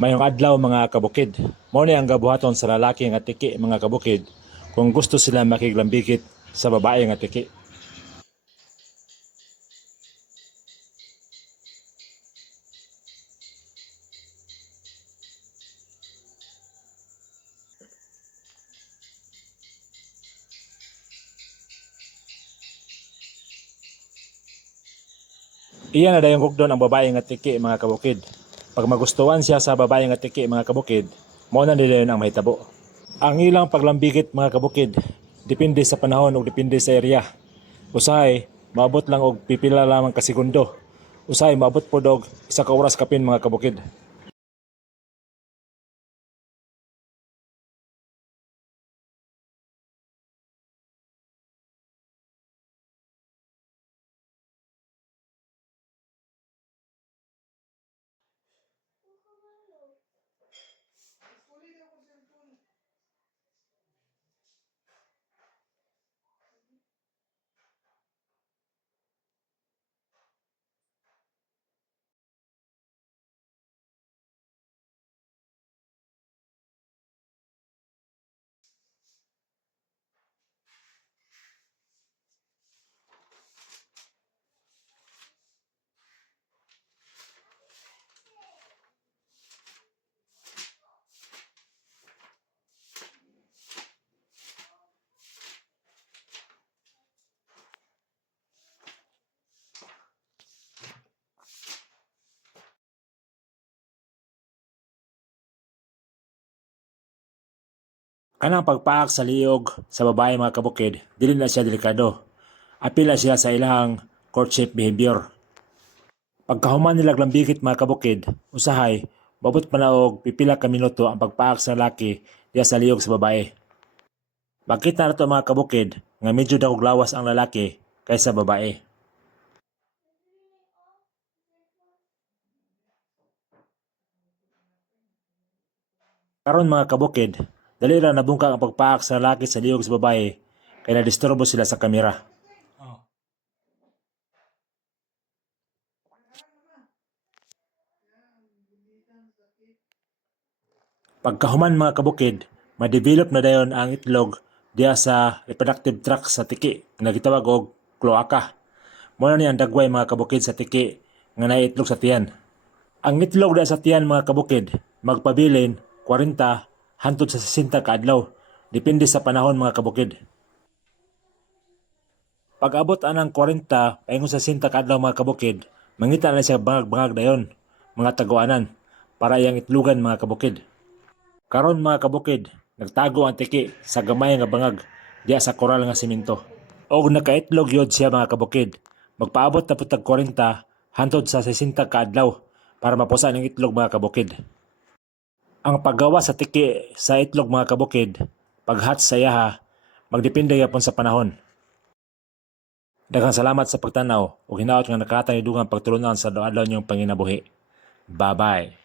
Mayong adlaw mga kabukid. Mao ni ang gabuhaton sa lalaki nga tiki mga kabukid kung gusto sila makiglambigit sa babae nga tiki. Iyan na dayong hugdon ang babae nga tiki mga kabukid. Pag magustuhan siya sa babae nga tiki mga kabukid, mao na nila yun ang mahitabo. Ang ilang paglambigit mga kabukid depende sa panahon o depende sa area. Usahay maabot lang og pipila lamang ka segundo. Usahay maabot pod og isa ka oras kapin mga kabukid. Kanang pagpaak sa liog sa babae mga kabukid, dili na siya delikado. Apila siya sa ilahang courtship behavior. Pagkahuman nila lambigit mga kabukid, usahay, babot pa na og pipila ka minuto ang pagpaak sa lalaki diya sa liog sa babae. Makita na to mga kabukid nga medyo dakog lawas ang lalaki kaysa babae. Karon mga kabukid, dali ra nabungkag ang pagpaak sa lalaki sa liog sa babae kay nadisturbo sila sa kamera. Pagkahuman mga kabukid, ma-develop na dayon ang itlog diya sa reproductive tract sa tiki nga gitawag og cloaca. Mao ni ang dagway mga kabukid sa tiki nga naiitlog sa tiyan. Ang itlog diya sa tiyan mga kabukid magpabilin 40 hangtod sa 60 ka adlaw depende sa panahon mga kabukid. Pag abot anang 40 paingon sa 60 ka adlaw mga kabukid, mangita na siya bangag-bangag dayon mga taguanan para iyang itlogan mga kabukid. Karon mga kabukid, nagtago ang tiki sa gamay nga bangag diya sa koral nga simento. Og nakaitlog yod siya mga kabukid. Magpaabot na putag 40 hangtod sa 60 ka adlaw para mapusa ng itlog mga kabukid. Ang paggawa sa tiki sa itlog mga kabukid, paghatch sa yaha, magdepende yapon sa panahon. Daghang salamat sa pagtanaw ug hinaot nga nakatay dugang pagtulunan sa adlaw niyong panginabuhi. Bye-bye.